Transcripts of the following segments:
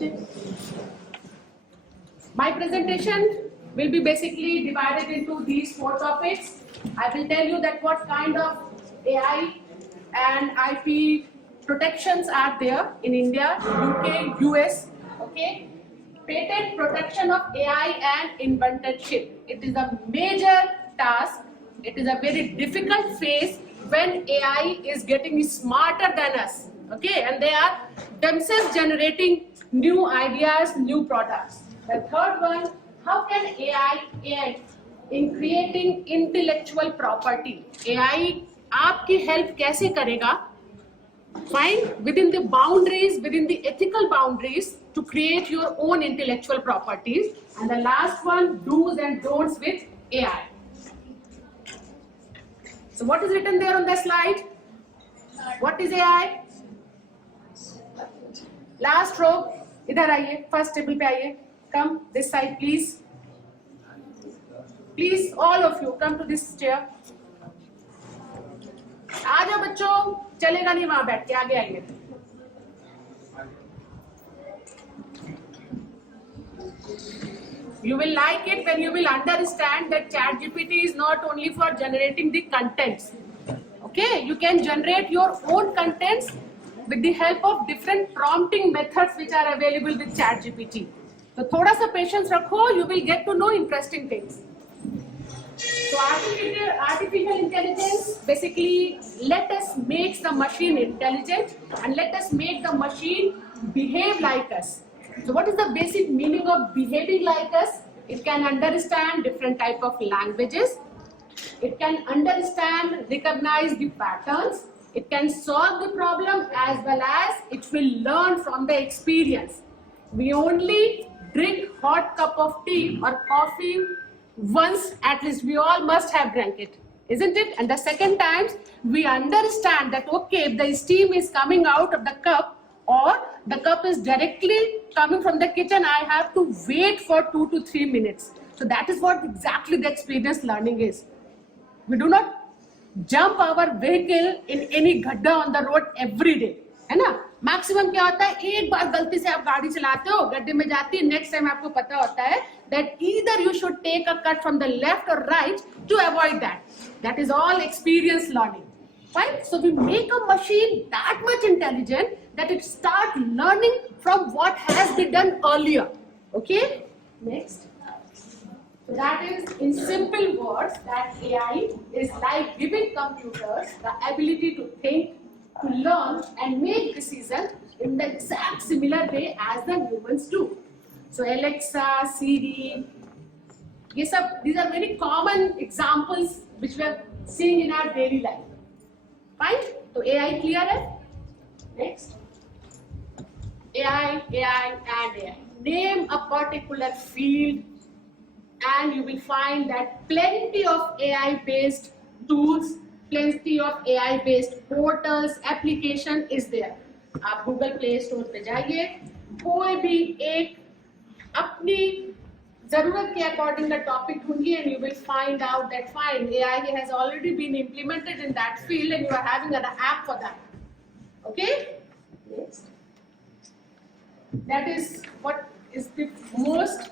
Switch it. My presentation will be basically divided into these 4 topics. I will tell you that what kind of AI and IP protections are there in India, UK, US. Okay. Patent protection of AI and inventorship. It is a major task. It is a very difficult phase when AI is getting smarter than us. Okay, and they are themselves generating new ideas, new products. The third one, how can AI in creating intellectual property? AI आपकी help कैसे करेगा? Find within the boundaries, within the ethical boundaries, to create your own intellectual properties. And the last one, do's and don'ts with AI. So what is written there on the slide? What is AI? Last row, idhar आइए, first table पे आइए. Come this side, please. Please, all of you, come to this chair. आ जाओ बच्चों, चलेगा नहीं वहां बैठ के, आगे आइए. You will like it when you will understand that ChatGPT is not only for generating the contents. Okay, you can generate your own contents with the help of different prompting methods which are available with ChatGPT. So थोड़ा सा patience रखो, you will get to know interesting things. So artificial intelligence, basically let us make the machine intelligent and let us make the machine behave like us. So what is the basic meaning of behaving like us? It can understand different type of languages. It can understand, recognize the patterns. It can solve the problem as well as it will learn from the experience. We only drink hot cup of tea or coffee once, at least we all must have drank it, isn't it? And the second times we understand that okay, if the steam is coming out of the cup or the cup is directly coming from the kitchen, I have to wait for 2 to 3 minutes. So that is what exactly the experience learning is. We do not jump our vehicle in any gadda on the road every day, है ना? Maximum क्या होता है, एक बार गलती से आप गाड़ी चलाते हो, गड्ढे में जाती है, नेक्स्ट टाइम आपको पता होता है that either you should take a cut from the left or right to avoid that. That is all experience learning. Fine? So we make a machine that much intelligent that it starts learning from what has been done earlier. Okay? Next. So that is, in simple words, that AI is like giving computers the ability to think, to learn and make decisions in the exact similar way as the humans do. So Alexa, Siri, these are very common examples which we are seeing in our daily life. Fine? So AI clear hai? Next. AI, and AI. Name a particular field and you will find that plenty of AI-based tools, plenty of AI-based portals, application is there. आप Google Play Store पे जाइए, कोई भी एक अपनी जरूरत के according का टॉपिक ढूंढिए and you will find out that fine, AI has already been implemented in that field and you are having an app for that. Okay? Next. That is what is the most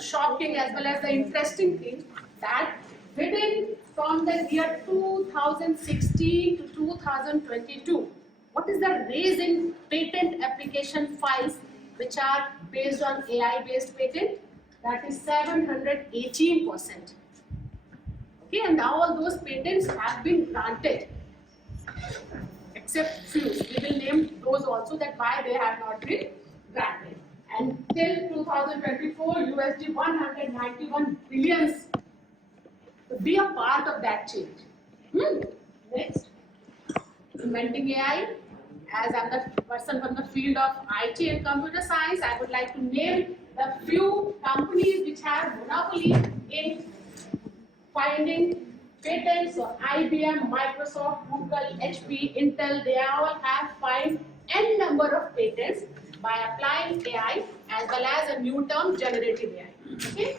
shocking as well as the interesting thing, that within from the year 2016 to 2022, what is the raise in patent application files which are based on AI-based patent? That is 718%. Okay, and now all those patents have been granted, except few. We will name those also that why they have not been granted. And till 2024, USD 191 billions to be a part of that change. Next, inventing AI. As I'm the person from the field of IT and computer science, I would like to name the few companies which have monopoly in finding patents. So IBM, Microsoft, Google, HP, Intel, they all have found n number of patents by applying AI as well as a new term, generative AI. Okay?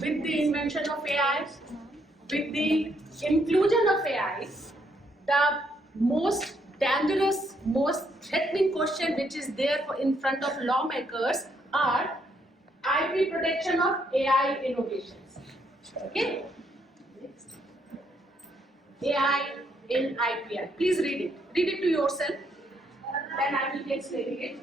With the invention of AI, with the inclusion of AI, the most dangerous, most threatening question which is there in front of lawmakers are IP protection of AI innovations. Okay? Next. AI in IPR. Please read it. Read it to yourself. Then I will be explaining it.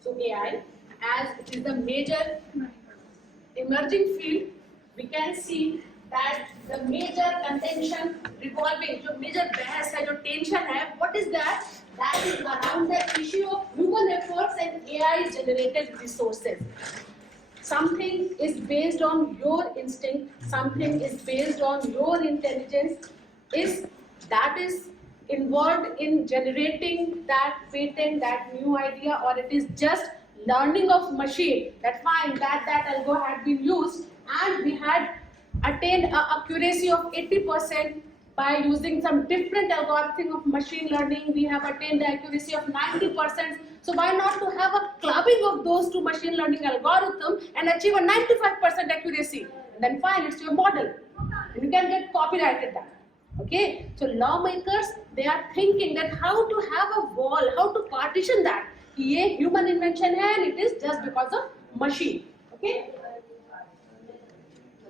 So AI, as it is the major emerging field, we can see that the major contention revolving, जो major बहस है, जो tension है, what is that? That is around the issue of human efforts and AI generated resources. Something is based on your instinct, something is based on your intelligence, that is involved in generating that patent, that new idea, or it is just learning of machine, that fine, that algo had been used and we had attained an accuracy of 80% by using some different algorithm of machine learning. We have attained the accuracy of 90%. So why not to have a clubbing of those two machine learning algorithms and achieve a 95% accuracy? Then fine, it's your model. You can get copyrighted that. Okay, so lawmakers, they are thinking that how to have a wall, how to partition that. ये human invention है and it is just because of machine. Okay.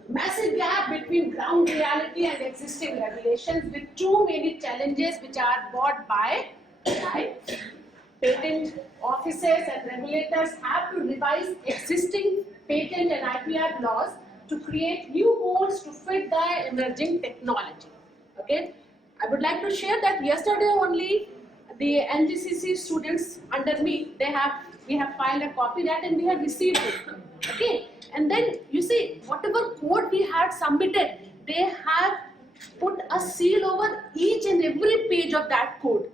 Massive gap between ground reality and existing regulations with too many challenges which are brought by patent offices and regulators have to revise existing patent and IPR laws to create new modes to fit the emerging technology. Okay, I would like to share that yesterday only the NGCC students under me, we have filed a copy that and we have received it. Okay, and then you see whatever code we had submitted, they have put a seal over each and every page of that code.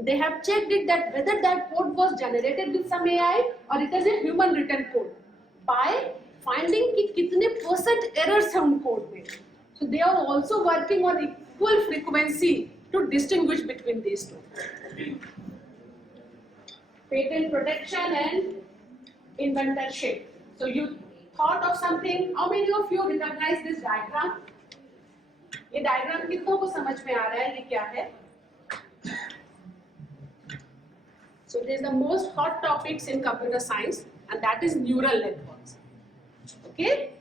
They have checked it that whether that code was generated with some AI or it is a human written code by finding कि कितने % errors हैं उन code में. So they are also working on equal frequency to distinguish between these two. Patent protection and inventorship. So you thought of something. How many of you recognize this diagram? ये diagram कितनों को समझ में आ रहा है? ये क्या है? So it is the most hot topics in computer science, and that is neural networks. Okay?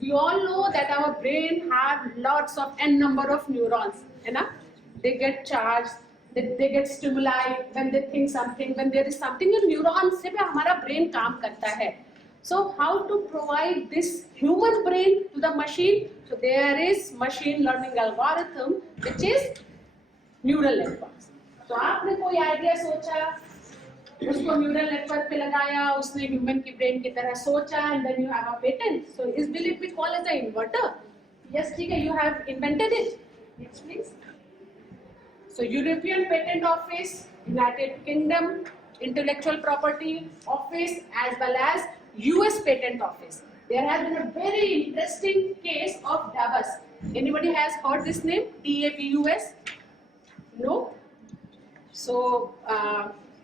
We all know that our brain have lots of n number of neurons. You know? They get charged, they get stimuli when they think something, when there is something. In neurons से भी हमारा brain काम करता है. So how to provide this human brain to the machine? So there is machine learning algorithm which is neural networks. So आपने कोई idea सोचा, उसको neural network पे लगाया, उसने human की brain की तरह सोचा, and then you have a patent. So will it be called as an inventor? Yes, ठीक है, you have invented it. Next, please. So European Patent Office, United Kingdom Intellectual Property Office, as well as US Patent Office. There has been a very interesting case of DABUS. Anybody has heard this name? DABUS? No? So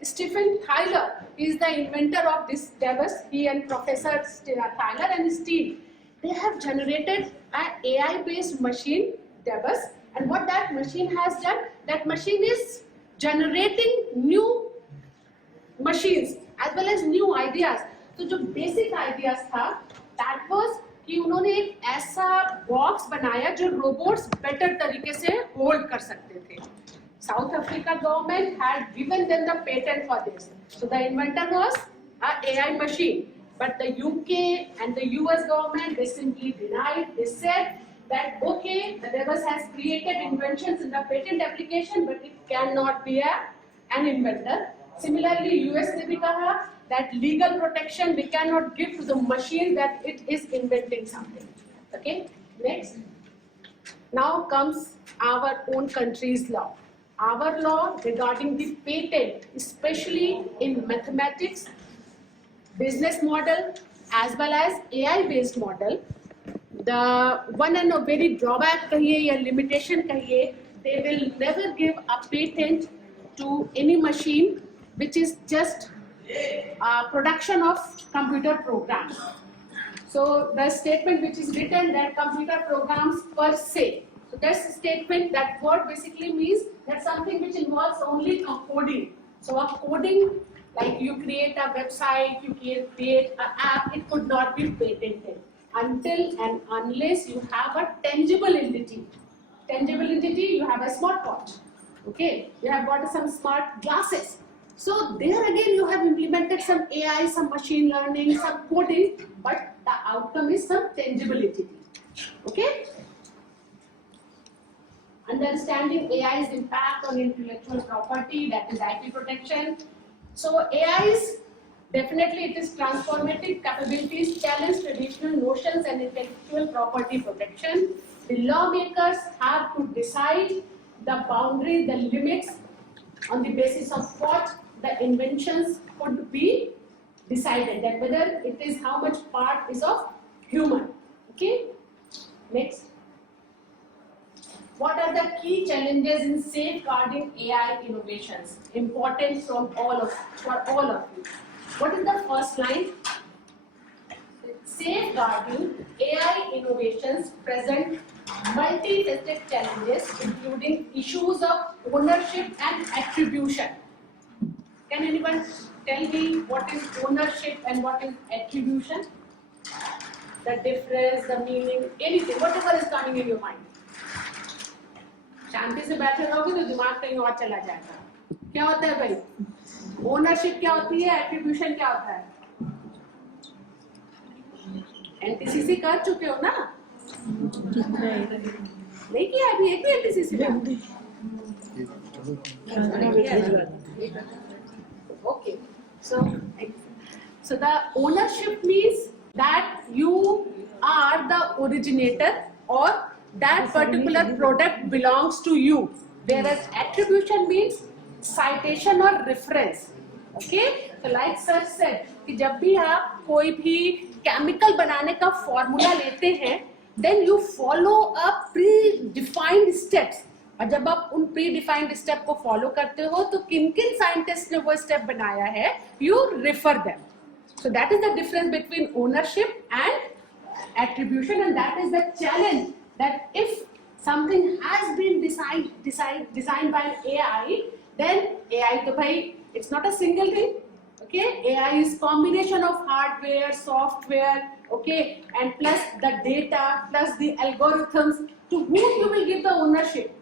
Stephen Tyler is the inventor of this DABUS. He and Professor Tyler and his team, they have generated an AI-based machine, DABUS. And what that machine has done, that machine is generating new machines as well as new ideas. तो जो basic ideas था, that was कि उन्होंने एक ऐसा box बनाया जो robots better तरीके से होल्ड कर सकते थे. South Africa government had given them the patent for this. So the inventor was an AI machine. But the UK and the US government, they simply denied. They said that okay, the DABUS has created inventions in the patent application, but it cannot be an inventor. Similarly, US ने भी कहा that legal protection we cannot give to the machine that it is inventing something. Okay, next. Now comes our own country's law. Our law regarding the patent, especially in mathematics, business model, as well as AI-based model, the one and a very drawback कहिए या limitation कहिए, they will never give a patent to any machine which is just production of computer programs. So the statement which is written that computer programs per se. So that's a statement, that word basically means that something which involves only coding. So a coding, like you create a website, you create an app, it could not be patented until and unless you have a tangible entity. Tangible entity, you have a smartwatch. Okay, you have got some smart glasses. So there again you have implemented some AI, some machine learning, some coding, but the outcome is some tangible entity. Okay? Understanding AI's impact on intellectual property, that is IP protection. So AI's definitely it is transformative capabilities challenge traditional notions and intellectual property protection. The lawmakers have to decide the boundaries, the limits, on the basis of what the inventions could be decided, that whether it is how much part is of human. Okay, next. What are the key challenges in safeguarding AI innovations? Important for all of you. What is the first line? Safeguarding AI innovations present multifaceted challenges, including issues of ownership and attribution. Can anyone tell me what is ownership and what is attribution? The difference, the meaning, anything, whatever is coming in your mind. शांति से बैठे रहोगे तो दिमाग कहीं और चला जाएगा. क्या होता है भाई? ओनरशिप क्या होती है? एट्रीब्यूशन क्या होता है? एनटीसीसी कर चुके हो ना? नहीं किया अभी, एक भी एनटीसीसी में. Okay, so the ownership means that you are the originator or that particular product belongs to you, whereas attribution means citation or reference. Okay, so like sir said कि जब भी आप कोई भी केमिकल बनाने का फॉर्मूला लेते हैं, then you follow a pre-defined steps. और जब आप उन प्री-डिफाइंड स्टेप को फॉलो करते हो तो किन-किन साइंटिस्ट ने वो स्टेप बनाया है, you refer them. So that is the difference between ownership and attribution, and that is the challenge, that if something has been designed by AI, then AI तो भाई it's not a single thing. Okay, AI is combination of hardware, software, okay, and plus the data, plus the algorithms. To whom you will give the ownership?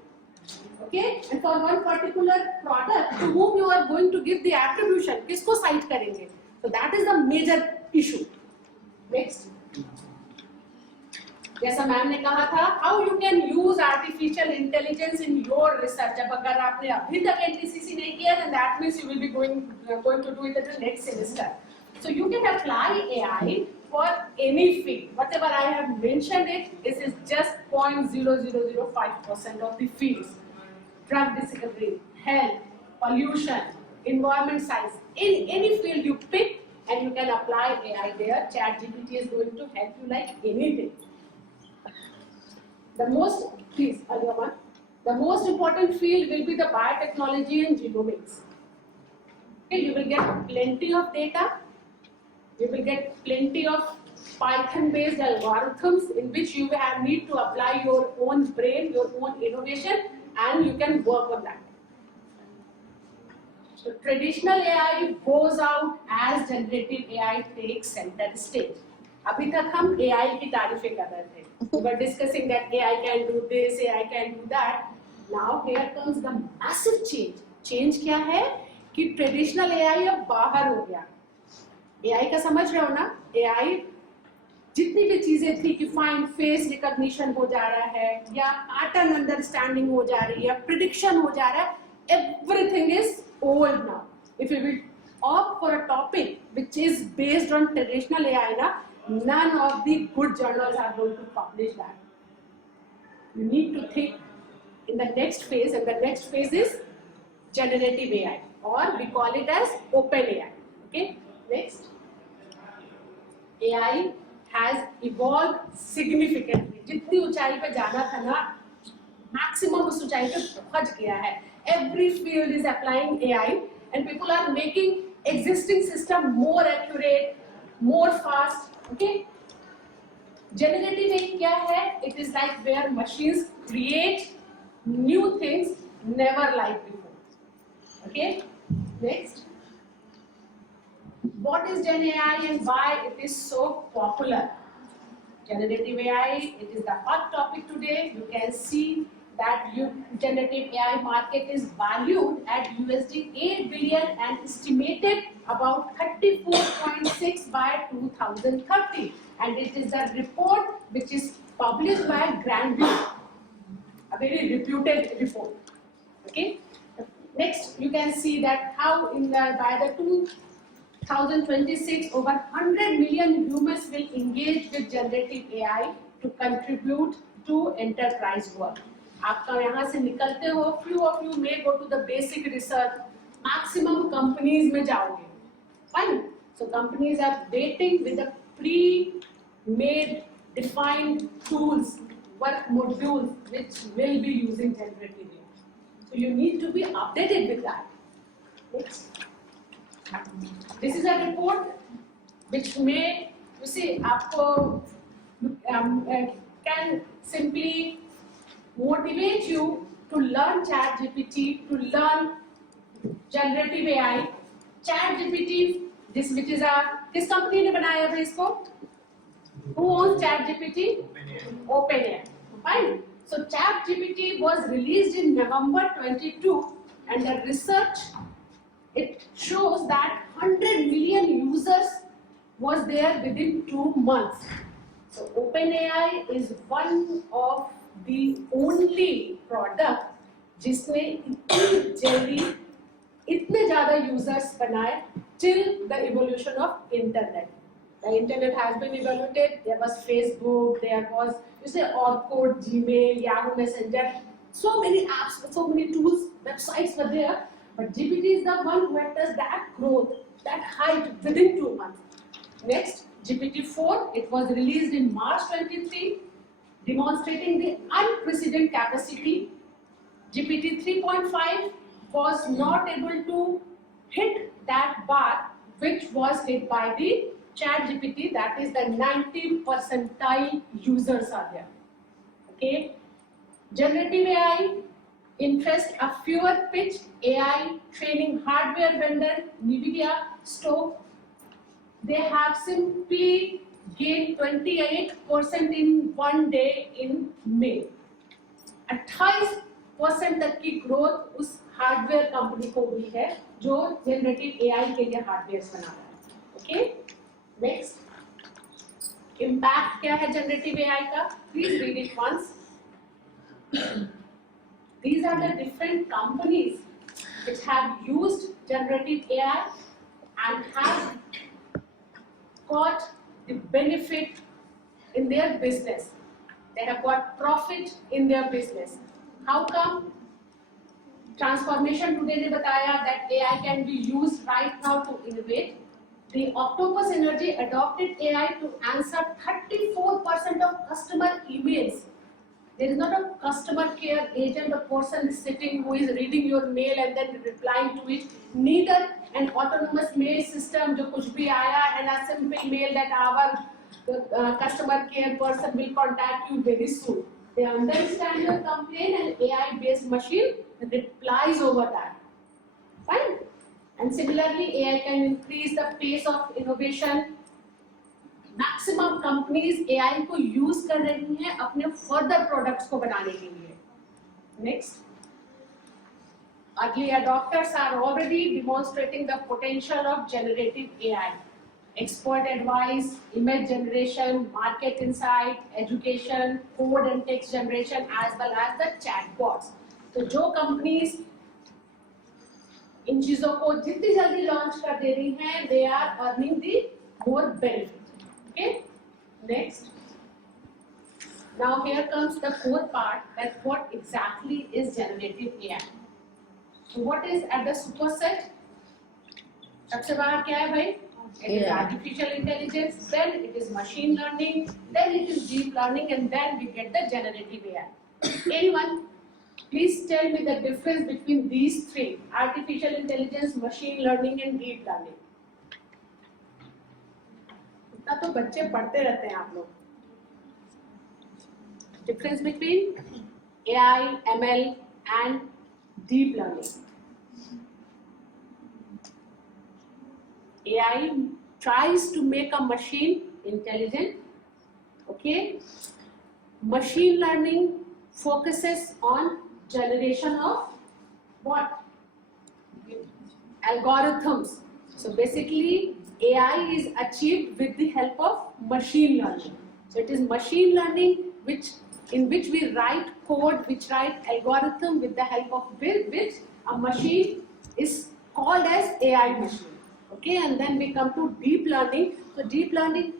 Okay, and for one particular product, to whom you are going to give the attribution, किसको cite करेंगे? So that is the major issue. Next. जैसा ma'am ने कहा था, how you can use artificial intelligence in your research. अब अगर आपने अभी तक NTCC नहीं किया, then that means you will be going to do it at the next semester. So you can apply AI for any field. Whatever I have mentioned this is just 0.0005% of the fields. Drug discovery, health, pollution, environment science. In any field you pick and you can apply AI there. ChatGPT is going to help you like anything. The most important field will be the biotechnology and genomics. Okay, you will get plenty of data. You will get plenty of Python-based algorithms in which you need to apply your own brain, your own innovation, and you can work on that. So traditional AI goes out as generative AI takes center stage. अभी तक हम AI की तारीफें कर रहे थे. We were discussing that AI can do this, AI can do that. Now here comes the massive change. Change क्या है कि traditional AI अब बाहर हो गया. AI का समझ रहे हो ना? AI जितनी भी चीजें थी कि फाइंड फेस रिकॉग्निशन हो जा रहा है या पैटर्न अंडरस्टैंडिंग हो जा रही है, प्रिडिक्शन हो जा रहा है, everything is old now. If you will opt for a topic which is based on traditional AI, none of the good journals are going to publish that. You need to think in the next phase, and the next phase is generative AI, or we call it as open AI. Okay, next. AI has evolved significantly. जितनी ऊंचाई पे जाना था ना, maximum ऊंचाई पे पहुंच गया है. Every field is applying AI, and people are making existing system more accurate, more fast. Okay. Generative AI क्या है? It is like where machines create new things never like before. Okay. Next. What is Gen AI and why it is so popular? Generative AI, it is the hot topic today. You can see that generative AI market is valued at USD 8 billion and estimated about 34.6 by 2030. And it is a report which is published by Grandview, a very reputed report. Okay. Next, you can see that how by the 2026, over 100 million humans will engage with generative AI to contribute to enterprise work. आप यहाँ से निकलते हो, few of you may go to the basic research, maximum companies में जाओगे. Fine. So companies are waiting with the pre-made, defined tools, work modules, which will be using generative AI. So you need to be updated with that. Next. This is a report which may, you see, आपको can simply motivate you to learn ChatGPT, to learn generative AI. ChatGPT, this which is किस company ने बनाया है इसको? Who owns ChatGPT? OpenAI. Fine. So ChatGPT was released in November 22, and the research, it shows that 100 million users was there within 2 months. So OpenAI is one of the only product जिसने इतनी जल्दी इतने ज़्यादा users बनाए till the evolution of internet. The internet has been evaluated. There was Facebook, there was, you say, Orkut, Gmail, Yahoo Messenger, so many apps, so many tools, websites were there. But GPT is the one who has that growth, that height within 2 months. Next, GPT-4, it was released in March 23, demonstrating the unprecedented capacity. GPT 3.5 was not able to hit that bar which was hit by the ChatGPT, that is the 90 percentile users are there. Okay, generative AI interest a fewer pitch AI training hardware vendor NVIDIA Stoke. They have simply gained 28% in 1 day in May. 28% तक की growth उस hardware company को हुई है जो generative AI के लिए hardware बना रहा है. ओके, नेक्स्ट, इम्पैक्ट क्या है जनरेटिव एआई का? Please read it once. These are the different companies which have used generative AI and have got the benefit in their business. They have got profit in their business. How come? Transformation today ने बताया that AI can be used right now to innovate. The Octopus Energy adopted AI to answer 34% of customer emails. There is not a customer care agent, a person is sitting who is reading your mail and then replying to it. Neither an autonomous mail system जो कुछ भी आया and a simple mail that our customer care person will contact you very soon. They understand your complaint and AI-based machine replies over that. Fine. And similarly, AI can increase the pace of innovation. Maximum companies AI को use कर रही हैं अपने further products को बनाने के लिए. Next, early adopters are already demonstrating the potential of generative AI. Expert advice, image generation, market insight, education, code and text generation as well as the chatbots. तो जो कंपनीज इन चीजों को जितनी जल्दी लॉन्च कर दे रही हैं, they are earning the more benefit. Okay, next. Now here comes the core part, that what exactly is generative AI. So what is at the superset? सबसे बाहर क्या है भाई? It is artificial intelligence, then it is machine learning, then it is deep learning, and then we get the generative AI. Anyone? Please tell me the difference between these three: artificial intelligence, machine learning and deep learning. इतना तो बच्चे पढ़ते रहते हैं आप लोग. Difference between AI, ML and deep learning. AI tries to make a machine intelligent. Okay. Machine learning focuses on generation of what? Algorithms. So basically AI is achieved with the help of machine learning. So it is machine learning in which we write code, which write algorithm with the help of which a machine is called as AI machine. Okay, and then we come to deep learning. So deep learning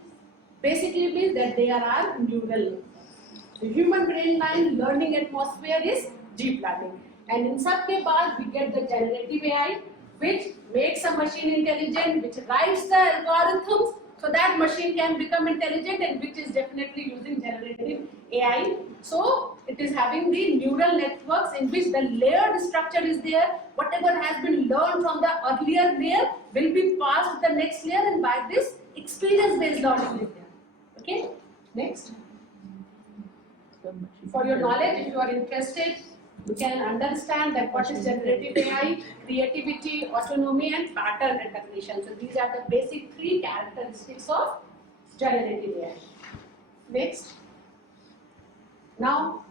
basically means that there are neural networks. The human brain line learning atmosphere is deep learning. And in some के बाद we get the generative AI, which makes a machine intelligent, which writes the algorithms so that machine can become intelligent, and which is definitely using generative AI. So it is having the neural networks in which the layered structure is there. Whatever has been learned from the earlier layer will be passed to the next layer, and by this experience-based learning is there. Okay, next. For your knowledge, if you are interested, you can understand that what is generative AI, creativity, autonomy and pattern recognition. So these are the basic three characteristics of generative AI. Next. Now,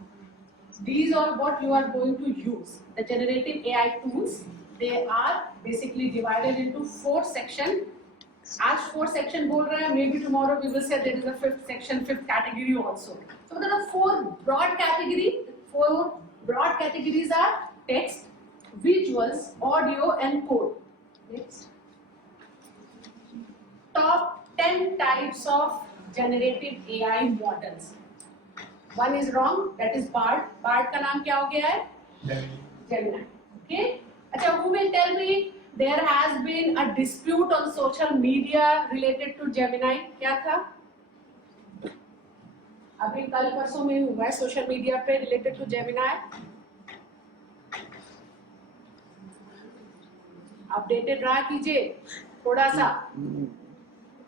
these are what you are going to use. The generative AI tools, they are basically divided into 4 sections. आज 4 section बोल रहे हैं, maybe tomorrow we will say there is a 5th section, 5th category also. So there are 4 broad categories. 4 broad categories are text, visuals, audio and code. Next. Top 10 types of generative AI models. One is wrong, that is BARD. BARD का नाम क्या हो गया है? Gemini. Okay. अच्छा, who will tell me? There has been a dispute on social media related to Gemini. क्या था? अभी कल परसों में हुआ है सोशल मीडिया पे related to Gemini. Updated रहा कीजिए थोड़ा सा.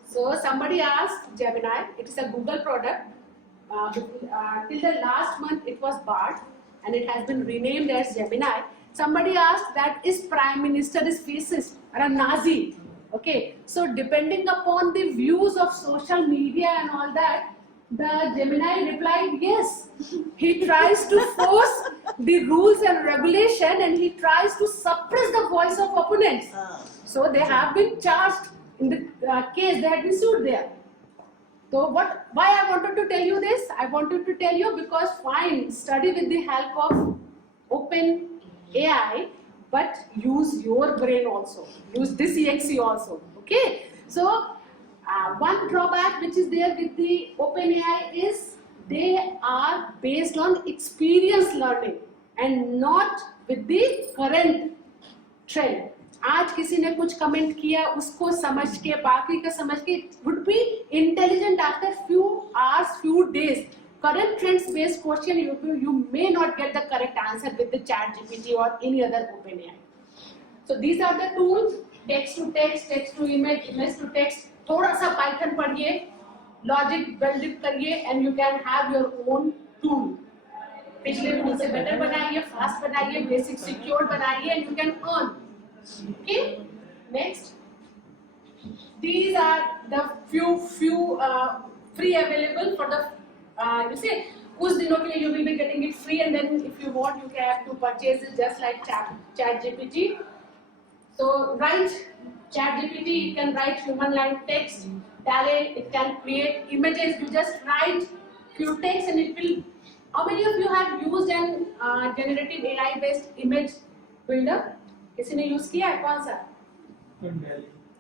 So somebody asked Gemini. It is a Google product. Till the last month it was BARD, and it has been renamed as Gemini. Somebody asked that is Prime Minister is fascist or a Nazi? Okay, so depending upon the views of social media and all that, the Gemini replied yes. He tries to force the rules and regulation, and he tries to suppress the voice of opponents. So they have been charged in the case, they have been sued there. So why I wanted to tell you this? I wanted to tell you because fine, study with the help of open AI, but use your brain also. Use this EXE also. Okay. So one drawback which is there with the OpenAI is they are based on experience learning and not with the current trend. आज किसी ने कुछ comment किया उसको समझ के बाकी का समझ के would be intelligent after few hours, few days. Current trends based question you may not get the correct answer with the ChatGPT or any other OpenAI. So these are the tools: text to text, text to image, image to text. थोड़ा सा Python पढ़िए, logic build it करिए, and you can have your own tool. पिछले tool से better बनाइए, fast बनाइए, basic secure बनाइए, and you can earn. Okay. Next. These are the few free available for the you see कुछ दिनों के लिए you will be getting it free, and then if you want you can have to purchase it just like ChatGPT. So write ChatGPT, it can write human line text. Tally, it can create images. You just write few text and it will. How many of you have used an generative AI based image builder? किसी ने use किया है कौन सा?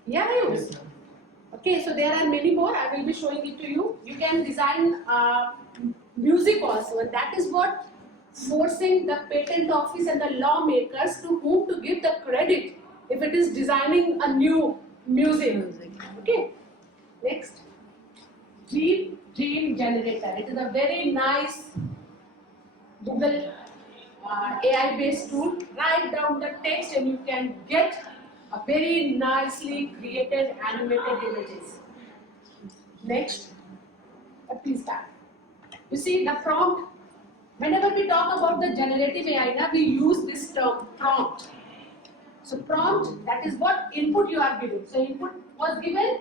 Yeah, I use. Okay, so there are many more. I will be showing it to you. You can design music also, and that is what forcing the patent office and the lawmakers to whom to give the credit if it is designing a new music. Okay, next. Dream Generator. It is a very nice Google AI based tool. Write down the text and you can get a very nicely created animated images. Next, please start. You see the prompt. Whenever we talk about the generative AI, we use this term prompt. So prompt, that is what input you are giving. So input was given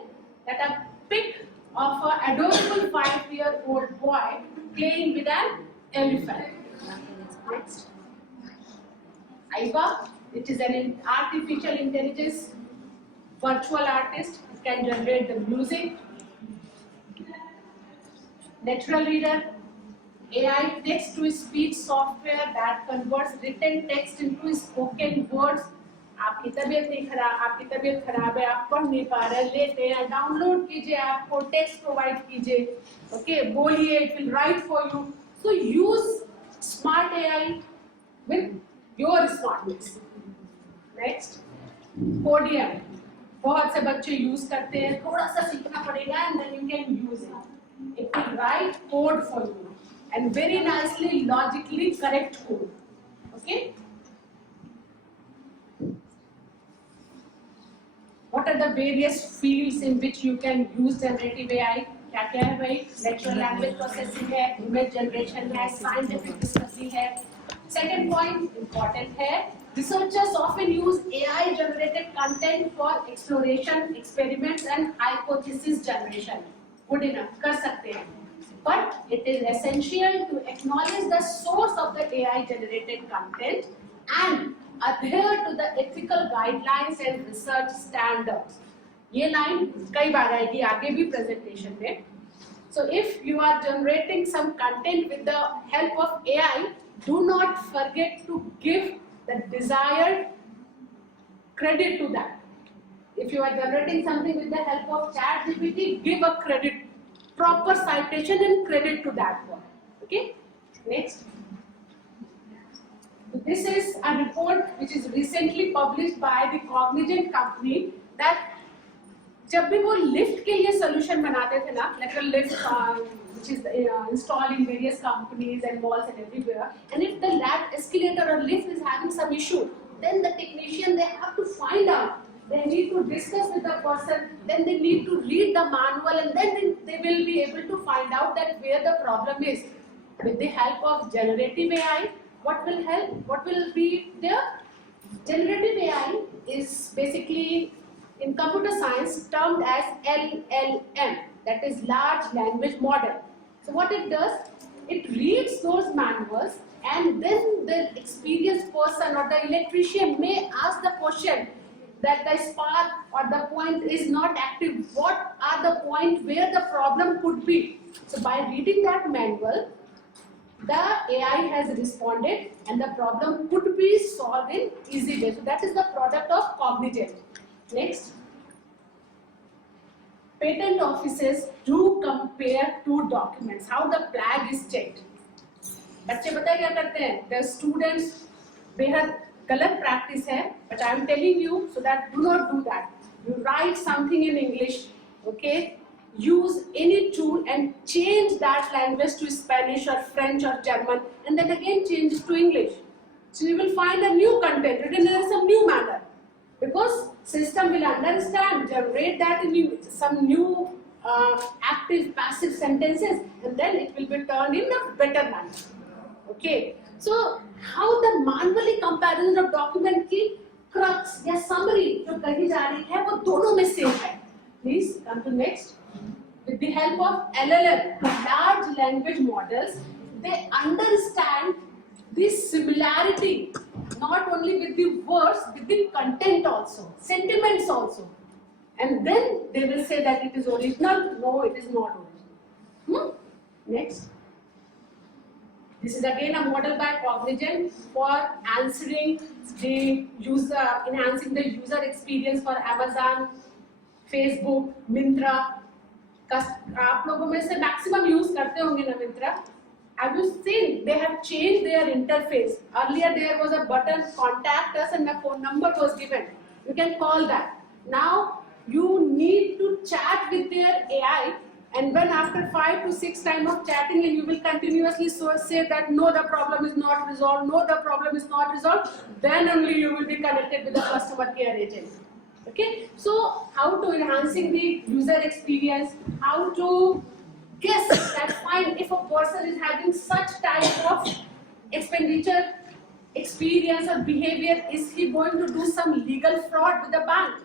that a pic of an adorable 5-year-old boy playing with an elephant. Next. IVA, it is an artificial intelligence virtual artist. It can generate the music. Natural reader, AI text to speech software that converts written text into spoken words. आपकी तबीयत खराब है, आप पढ़ नहीं पा रहे, लेते हैं, डाउनलोड कीजिए, आपको टेक्स्ट प्रोवाइड कीजिए, ओके, बोलिए, it will write for you. So use smart AI with your smartness. Next, Podium. बहुत से बच्चे यूज करते हैं, थोड़ा सा सीखना पड़ेगा and then you can use it. It will write code for you and very nicely, logically correct code. Okay. What are the various fields in which you can use generative AI? क्या क्या है भाई? Natural language processing है, image generation है, scientific discovery है. Second point important है. Researchers often use AI-generated content for exploration, experiments, and hypothesis generation. Good enough, कर सकते हैं. But it is essential to acknowledge the source of the AI-generated content and adhere to the ethical guidelines and research standards. ये line कई बार आएगी आगे भी presentation में. So if you are generating some content with the help of AI, do not forget to give the desired credit to that. If you are generating something with the help of ChatGPT, give a credit, proper citation and credit to that one. Okay? Next. This is a report which is recently published by the Cognizant company that जब भी वो lift के लिए solution बनाते थे ना, like a lift which is installed in various companies and malls and everywhere, and if the ladder, escalator or lift is having some issue, then the technician, they have to find out, they need to discuss with the person, then they need to read the manual, and then they will be able to find out that where the problem is. With the help of generative AI, what will help? What will be there? Generative AI is basically in computer science termed as LLM, that is large language model. So what it does, it reads those manuals and then the experienced person or the electrician may ask the question that the spark or the point is not active. What are the points where the problem could be? So by reading that manual, the AI has responded and the problem could be solved in easy way. So that is the product of Cognizant. Next. Patent offices do compare two documents, how the flag is checked. बच्चे पता है क्या करते हैं? The students बेहद गलत practice है, but I am telling you so that do not do that. You write something in English, okay? Use any tool and change that language to Spanish or French or German, and then again change it to English. So you will find a new content written in some new manner, because system will understand, generate that in some new active, passive sentences, and then it will be turned in a better manner. Okay. So how the manually comparison of document की crux या summary जो कही जा रही है वो दोनों में same है. Please come to next. With the help of LLM, large language models, they understand the similarity not only with the words, with the content also, sentiments also, and then they will say that it is original. No, it is not original. Next. This is again a model by Cognizant for answering the user, enhancing the user experience for Amazon, Facebook, Myntra. आप लोगों में से maximum use करते होंगे ना Myntra. Have you seen they have changed their interface? Earlier there was a button, contact us, and my phone number was given. You can call that. Now you need to chat with their AI And when after 5 to 6 time of chatting and you will continuously say that no, the problem is not resolved, no, the problem is not resolved, then only you will be connected with the customer care agent. Okay, so how to enhancing the user experience, how to guess that find if a person is having such type of expenditure experience or behavior, is he going to do some legal fraud with the bank?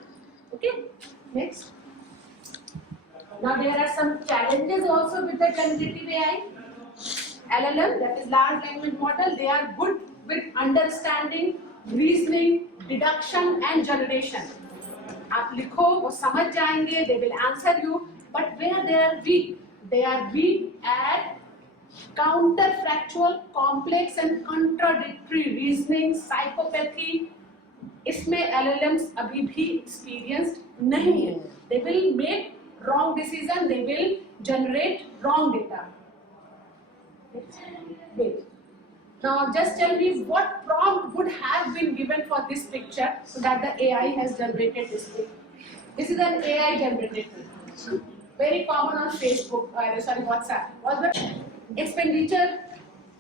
Okay, next. Now there are some challenges also with the generative AI. LLM, that is large language model, they are good with understanding, reasoning, deduction and generation. आप लिखो वो समझ जाएंगे, they will answer you, but where they are weak at counterfactual, complex and contradictory reasoning, psychopathy. इसमें LLMs अभी भी experienced नहीं है. They will make wrong decision, they will generate wrong data. Wait. Now just tell me what prompt would have been given for this picture so that the AI has generated this thing. This is an AI generated thing. Very common on Facebook, WhatsApp. Was the expenditure,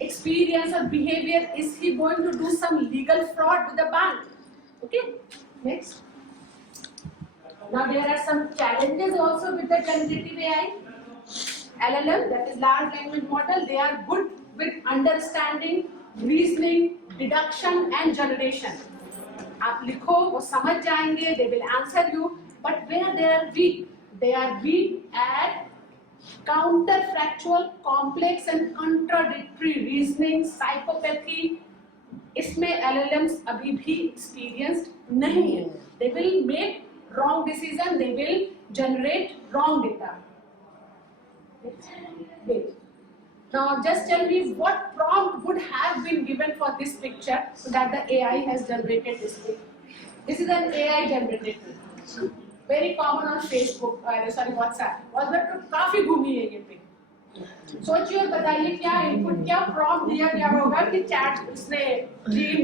experience or behavior, is he going to do some legal fraud with the bank? Okay, next. Now there are some challenges also with the generative AI. LLM, that is large language model, they are good with understanding, reasoning, deduction and generation. आप लिखो वो समझ जाएंगे, they will answer you, but where they are weak at counterfactual, complex and contradictory reasoning, psychopathy. इसमें LLMs अभी भी experienced नहीं है. They will make wrong decision, they will generate wrong data. Wait. Now just tell me what prompt would have been given for this picture so that the AI has generated this thing. This is an AI generated thing. Very common on Facebook, WhatsApp. WhatsApp तो काफी घूमी है ये पे. सोचिए और बताइए क्या इनपुट, क्या प्रॉम्प्ट दिया गया होगा कि चैट उसने जीन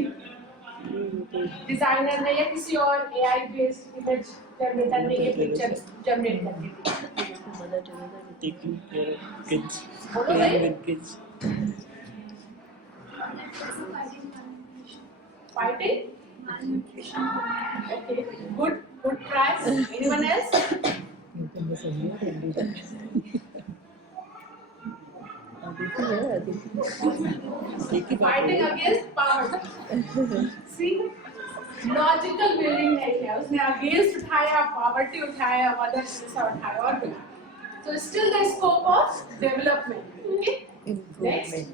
डिजाइनर ने या किसी और एआई बेस्ड इमेज जनरेटर ने ये पिक्चर जनरेट करके दी. Mother together taking care of kids, बोलो playing भाई. with kids. Fighting? Okay, good try. Anyone else? Fighting against power. See, logical वेलिंग नहीं है, उसने अगेंस्ट उठाया, पॉवर्टी उठाया, मदर टेरेसा उठाया और भी. So still the scope of development. Okay? Next.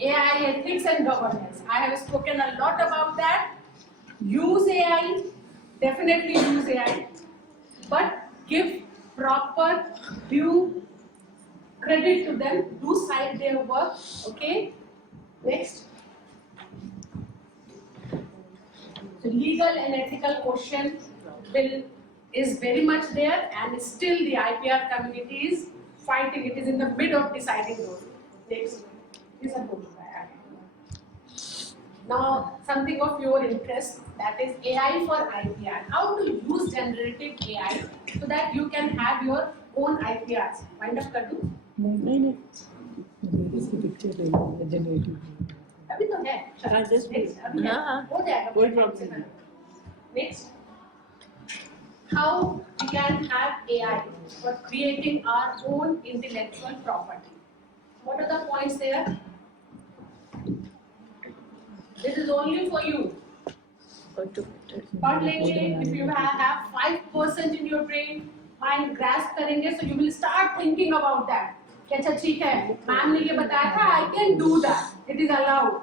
AI ethics and governance. I have spoken a lot about that. Use AI, definitely use AI, but give proper due credit to them. Do cite their work. Okay. Next. So legal and ethical question is very much there, and still the IPR community is fighting. It is in the mid of deciding those. Next. Now something of your interest, that is AI for IPR. How to use generative AI so that you can have your own IPRs. Wind up कर दूँ? नहीं इसकी picture ले generative. अभी तो है. Next. अभी है. हो जाएगा. कोई प्रॉब्लम नहीं. Next. How we can have AI for creating our own intellectual property. What are the points there? This is only for you. पढ़ लेंगे. If you have 5% in your brain, mind grasp करेंगे, so you will start thinking about that. कि अच्छा ठीक है, ma'am ने ये बताया था, I can do that. It is allowed.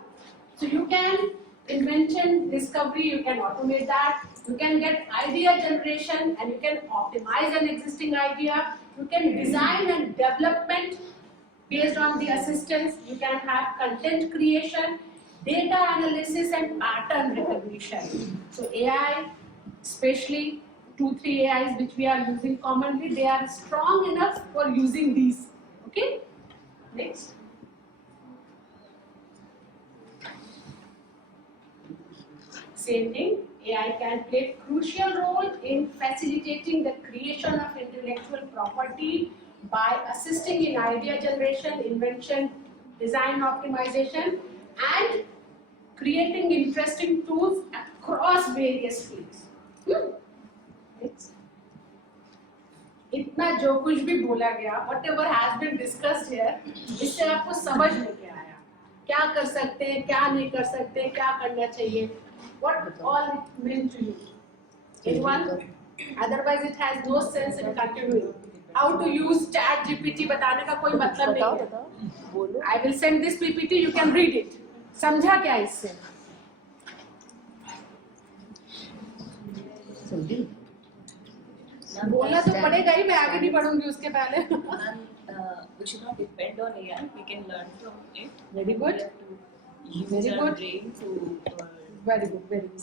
So you can invention, discovery, you can automate that. You can get idea generation and you can optimize an existing idea. You can design and development based on the assistance. You can have content creation, data analysis and pattern recognition. So AI, especially 2-3 AIs which we are using commonly, they are strong enough for using these. Okay? Next. Same thing, AI can play a crucial role in facilitating the creation of intellectual property by assisting in idea generation, invention, design optimization, and creating interesting tools across various fields. It's, इतना जो कुछ भी बोला गया, whatever has been discussed here, इससे आपको समझ में क्या आया? क्या कर सकते हैं, क्या नहीं कर सकते, क्या करना चाहिए? What all it meant to you? Anyone? Otherwise it has no sense in continuing. How to use Chat GPT बताने का कोई मतलब नहीं है. I will send this PPT, you can read it. समझा क्या इससे? बोलना तो पड़ेगा ही, मैं आगे नहीं बढ़ूंगी उसके पहले. We should not depend on AI. We can learn from it. Very good. Use Very our good. brain to. Very good. Very good.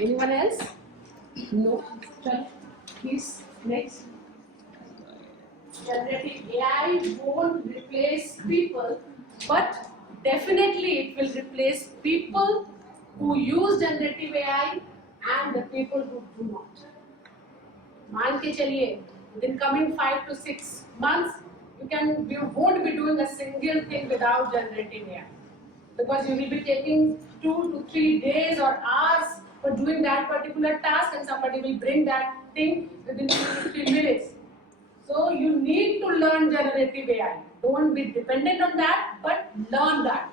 Anyone else? No. Chal, please next. Generative AI won't replace people, but definitely it will replace people who use generative AI and the people who do not. मान के चलिए, within coming 5 to 6 months, you won't be doing a single thing without generative AI, because you will be taking 2 to 3 days or hours for doing that particular task, and somebody will bring that thing within 2 to 3 minutes. So you need to learn generative AI. Don't be dependent on that, but learn that.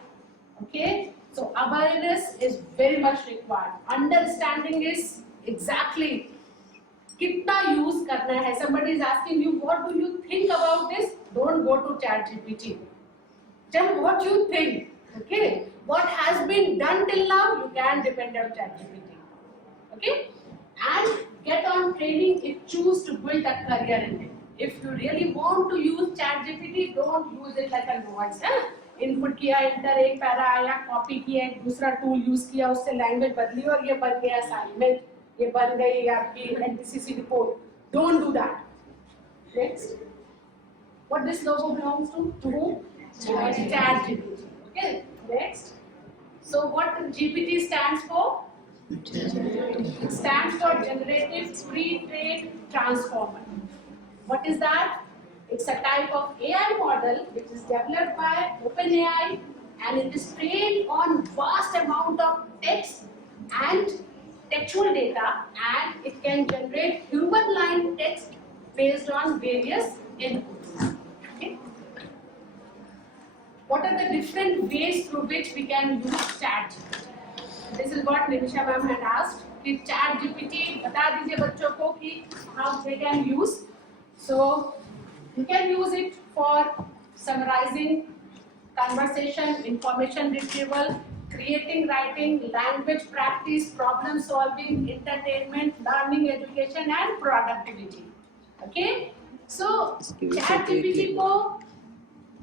Okay? So awareness is very much required. Understanding is exactly कितना use करना है. Somebody is asking you, what do you think about this? Don't go to ChatGPT. Tell what you think. Okay? What has been done till now, you can depend on ChatGPT. Okay? And get on training if choose to build a career in it. If you really want to use ChatGPT, don't use it like a noise. Input किया, enter एक para आया, copy किया, दूसरा tool use किया, उससे language बदली और ये बन गया असाइनमेंट, ये बन गई आपकी NTCC report. Don't do that. Next. What this logo belongs to? ChatGPT. Okay. Next. So what GPT stands for? It stands for Generative Pre-trained Transformer. What is that? It's a type of AI model which is developed by OpenAI, and it is trained on vast amount of text and textual data, and it can generate human line text based on various inputs. Okay? What are the different ways through which we can use ChatGPT? This is what Nimisha ma'am had asked. कि ChatGPT बता दीजिए बच्चों को कि how they can use. So you can use it for summarizing conversation, information retrieval, creating writing, language practice, problem solving, entertainment, learning, education, and productivity. Okay? So ChatGPT को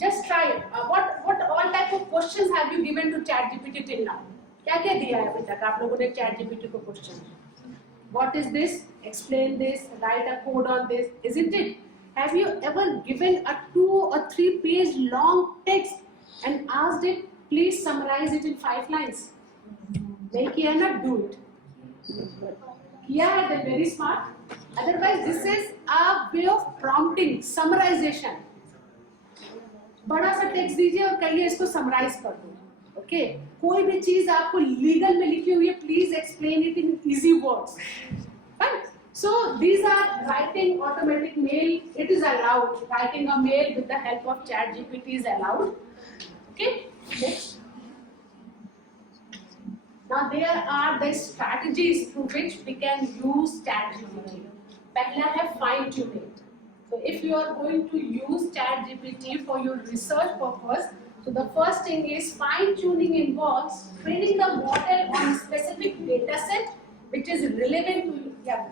just try it. What all type of questions have you given to ChatGPT till now? क्या क्या दिया है अभी तक आप लोगों ने ChatGPT को question? What is this? Explain this. Write a code on this. Isn't it? Have you ever given a 2 or 3 page long text and asked it, please summarize it in 5 lines? नहीं किया ना? Do it. किया है, then very smart. Otherwise, this is a way of prompting, summarization. बड़ा सा text दीजिए और कहिए इसको समराइज कर दो. ओके? कोई भी चीज आपको लीगल में लिखी हुई है, please explain it in easy words. Right? So these are writing automatic mail. It is allowed. Writing a mail with the help of ChatGPT is allowed. Okay. Next. Now there are the strategies through which we can use ChatGPT. पहला है fine tuning. So if you are going to use ChatGPT for your research purpose, so the first thing is fine tuning involves training the model on a specific data set which is relevant to you. Yeah.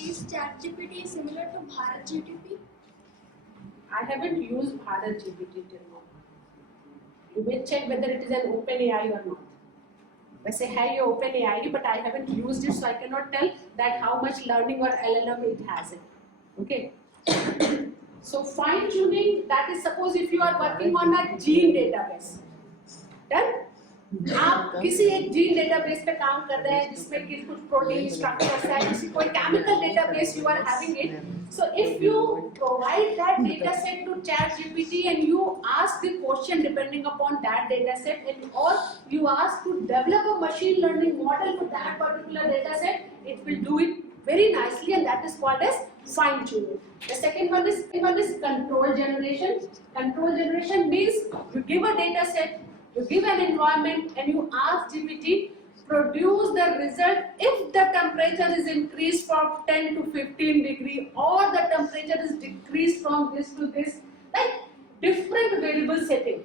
Is ChatGPT similar to Bharat GPT? I haven't used Bharat GPT till now. You may check whether it is an OpenAI or not. वैसे है ये OpenAI, but I haven't used it, so I cannot tell that how much learning or LLM it has it. Okay. So fine tuning, that is suppose if you are working on a gene database. Done? आप किसी एक gene database पे काम कर रहे हैं जिसमें कि कुछ प्रोटीन स्ट्रक्चर्स है, किसी कोई chemical database you are having it. So if you provide that data set to ChatGPT and you ask the question depending upon that data set, and or you ask to develop a machine learning model for that particular data set, it will do it very nicely, and that is called as fine tuning. The second one is control generation. Control generation means you give a data set, you give an environment, and you ask GPT produce the result if the temperature is increased from 10 to 15 degree or the temperature is decreased from this to this, like different variable setting.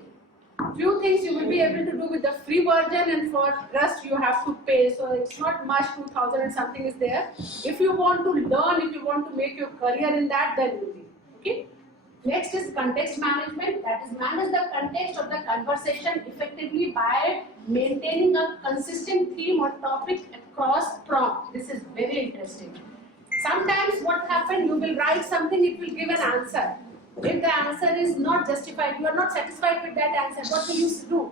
Few things you will be able to do with the free version, and for rest you have to pay, so it's not much. 2000 and something is there. If you want to learn, if you want to make your career in that, then you will. Okay. Next is context management, that is manage the context of the conversation effectively by maintaining a consistent theme or topic across prompt. This is very interesting. Sometimes what happens, you will write something, it will give an answer. If the answer is not justified, you are not satisfied with that answer, what will you do?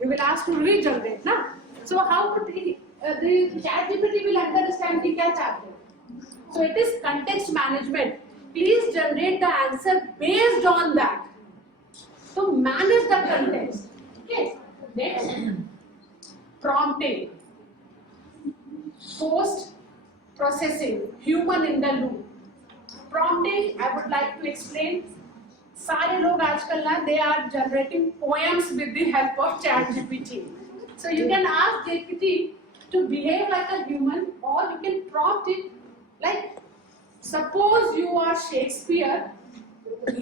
You will ask to regenerate, na? So how could the ChatGPT will understand कि क्या चाहते हो? So it is context management. Please generate the answer based on that. So manage the context. Okay. Next, prompting, post processing, human in the loop. Prompting, I would like to explain. सारे लोग आजकल ना they are generating poems with the help of ChatGPT. So you can ask GPT to behave like a human, or you can prompt it like, suppose you are Shakespeare,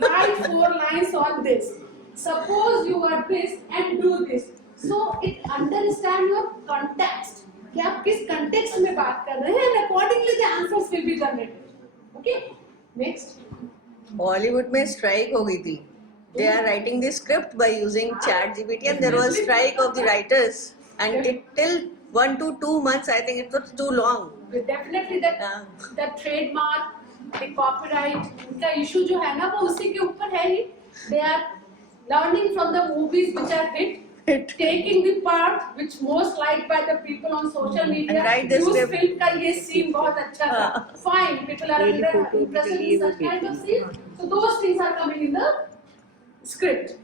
write 4 lines on this. Suppose you are this and do this. So it understand your context. कि आप किस context में बात कर रहे हैं, and accordingly the answers will be generated. Okay. Next. Bollywood में strike हो गई थी. They are writing the script by using ChatGPT, and there was strike of the writers, and it till 1 to 2 months. I think it was too long. Definitely the trademark, the copyright, उनका issue जो है ना वो उसी के ऊपर है ही. They are learning from the movies which are hit, taking the part which most liked by the people on social media. And write the script. film का ये scene बहुत अच्छा था. Fine, people are interested in such kind of scenes. So those things are coming in the script.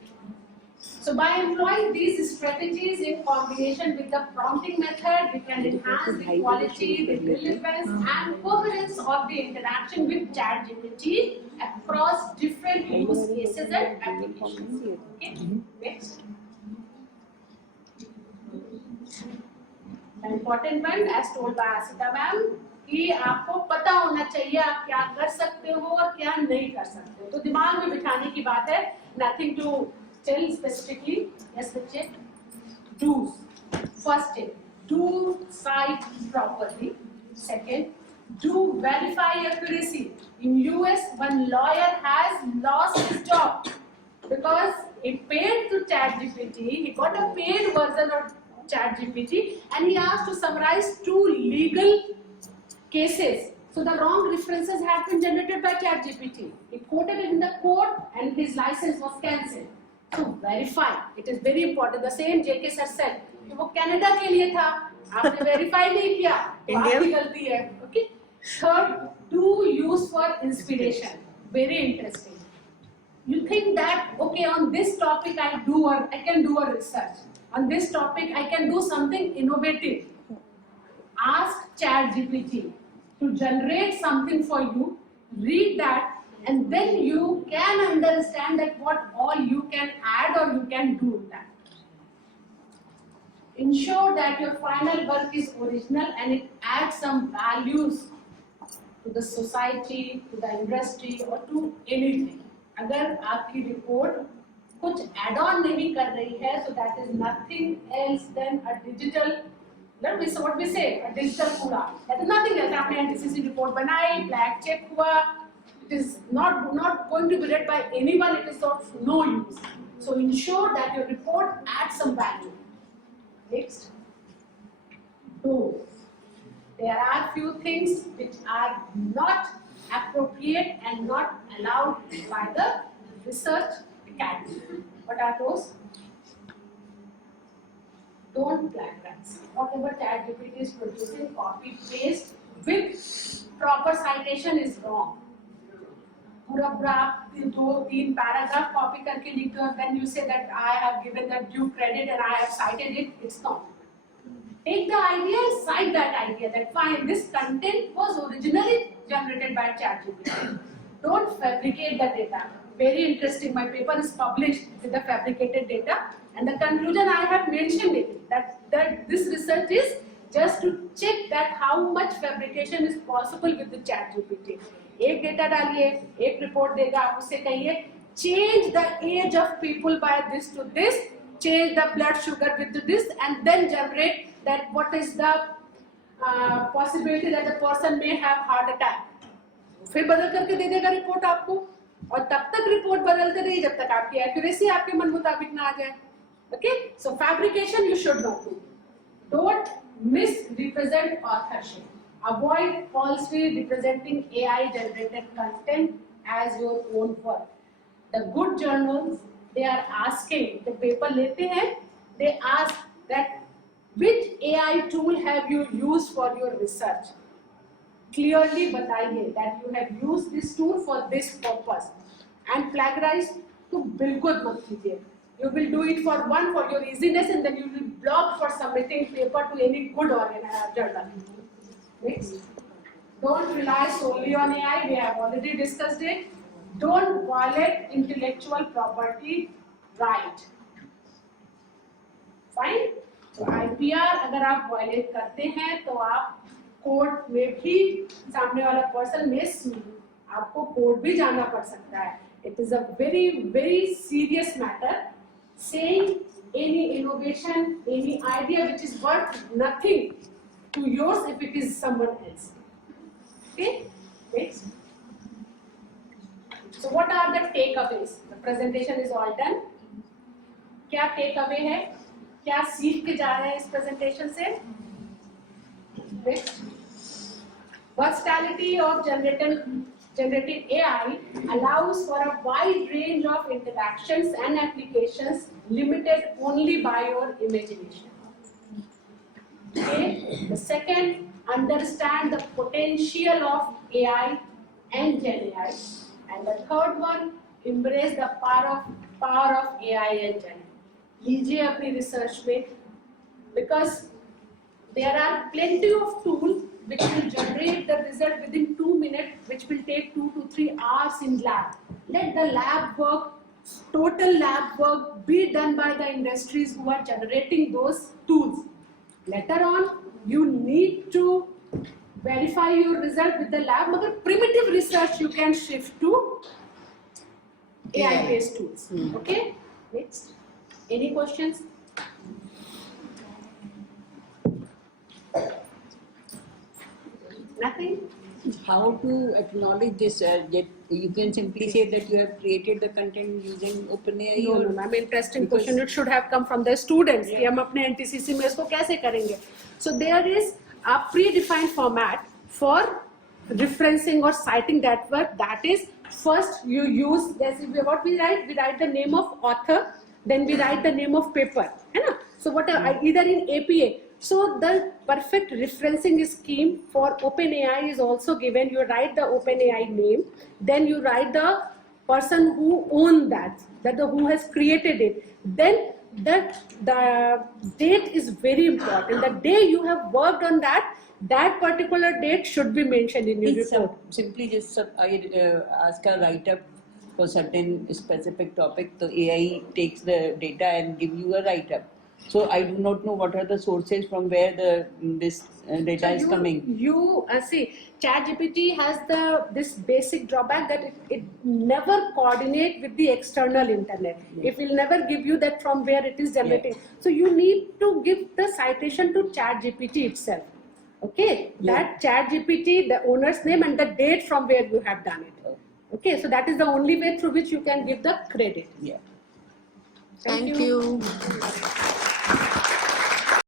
So by employing these strategies in combination with the prompting method, we can enhance the quality, the relevance and coherence of the interaction with ChatGPT across different use cases and applications. Okay. Next. The important one, as told by Asita ma'am, कि आपको पता होना चाहिए आप क्या कर सकते हो और क्या नहीं कर सकते हो. तो दिमाग में बिठाने की बात है. Nothing to tell specifically. Yes, बच्चे. Do's. First thing, do cite properly. Second, do verify accuracy. In US, one lawyer has lost his job because he paid to ChatGPT. He got a paid version of ChatGPT and he asked to summarize 2 legal cases. So the wrong references had been generated by ChatGPT. He quoted it in the court and his license was cancelled. So verify. It is very important. The same JK sir said कि वो Canada के लिए था, आपने verify नहीं किया, आपकी गलती है. Okay. Third, do use for inspiration. Very interesting. You think that okay, on this topic I can do a research. On this topic I can do something innovative. Ask ChatGPT to generate something for you, read that, and then you can understand that what all you can add or you can do with that. Ensure that your final work is original and it adds some values to the society, to the industry or to anything. अगर आपकी report कुछ add on नहीं कर रही है, so that is nothing else than a digital, what we say, a digital कूड़ा. That is nothing else. आपने NTCC report बनाई, black check हुआ, it is not going to be read by anyone. It is of no use. So ensure that your report adds some value. Next, there are few things which are not appropriate and not allowed by the research cat. What are those? Don't plagiarize. Whatever ChatGPT is producing, copy paste with proper citation is wrong. पूरा आप 2-3 paragraph copy करके लिख दो, then you say that I have given the due credit and I have cited it. It's not. Take the idea and cite that idea. That fine, this content was originally generated by ChatGPT. Don't fabricate the data. Very interesting. My paper is published with the fabricated data, and the conclusion I have mentioned it that this research is just to check that how much fabrication is possible with the ChatGPT. एक data डालिए, एक report देगा, आप उसे कहिए change the age of people by this to this, change the blood sugar with this, and then generate that what is the possibility that the person may have heart attack. फिर बदल करके दे देगा report आपको, और तब तक report बदलते रहिए जब तक आपकी एक्यूरेसी आपके मन मुताबिक ना आ जाए. Okay, so fabrication you should not do. Don't misrepresent authorship. Avoid falsely representing AI generated content as your own work. The good journals, they are asking, the paper लेते हैं, they ask that which AI tool have you used for your research. Clearly बताइए that you have used this tool for this purpose. And plagiarize तो बिल्कुल मत कीजिए. You will do it for your easiness, and then you will block for submitting paper to any good journal. Next. Don't rely solely on AI. We have already discussed it. Don't violate intellectual property right. Fine. So IPR अगर आप violate करते हैं तो आप court में भी सामने वाला पर्सन में आपको कोर्ट भी जाना पड़ सकता है. It is a very serious matter. Saying any innovation, any idea which is worth nothing to yours if it is someone else. Okay, next. So what are the takeaways? The presentation is all done. क्या takeaway है? क्या सीख के जा रहे हैं इस presentation से? Next. Versatility of generative AI allows for a wide range of interactions and applications limited only by your imagination. Okay. The second, understand the potential of AI and Gen AI. And the third one, embrace the power of AI and Gen AI. लीजिए अपनी research में, because there are plenty of tools which will generate the result within 2 minutes, which will take 2 to 3 hours in lab. Let the lab work, total lab work, be done by the industries who are generating those tools. Later on, you need to verify your result with the lab. But primitive research you can shift to AI-based tools. Okay. Next. Any questions? Nothing? How to acknowledge this? That you can simply say that you have created the content using OpenAI. No. I mean, interesting question. It should have come from the students. कि हम अपने NTCC में इसको कैसे करेंगे? So there is a predefined format for referencing or citing that work. That is, first you use what we write. We write the name of author, then we write the name of paper. है ना? So whatever, either in APA. So the perfect referencing scheme for OpenAI is also given. You write the OpenAI name, then you write the person who owns who has created it. Then the date is very important. The day you have worked on that particular date should be mentioned in your report. Simply just ask a write-up for certain specific topic. The AI takes the data and give you a write-up. So I do not know what are the sources from where this data is coming. You see, ChatGPT has this basic drawback that it never coordinate with the external internet. It will never give you that from where it is generating. So you need to give the citation to ChatGPT itself. Okay, that ChatGPT, the owner's name and the date from where you have done it. Okay, so that is the only way through which you can give the credit. Yeah. Thank you.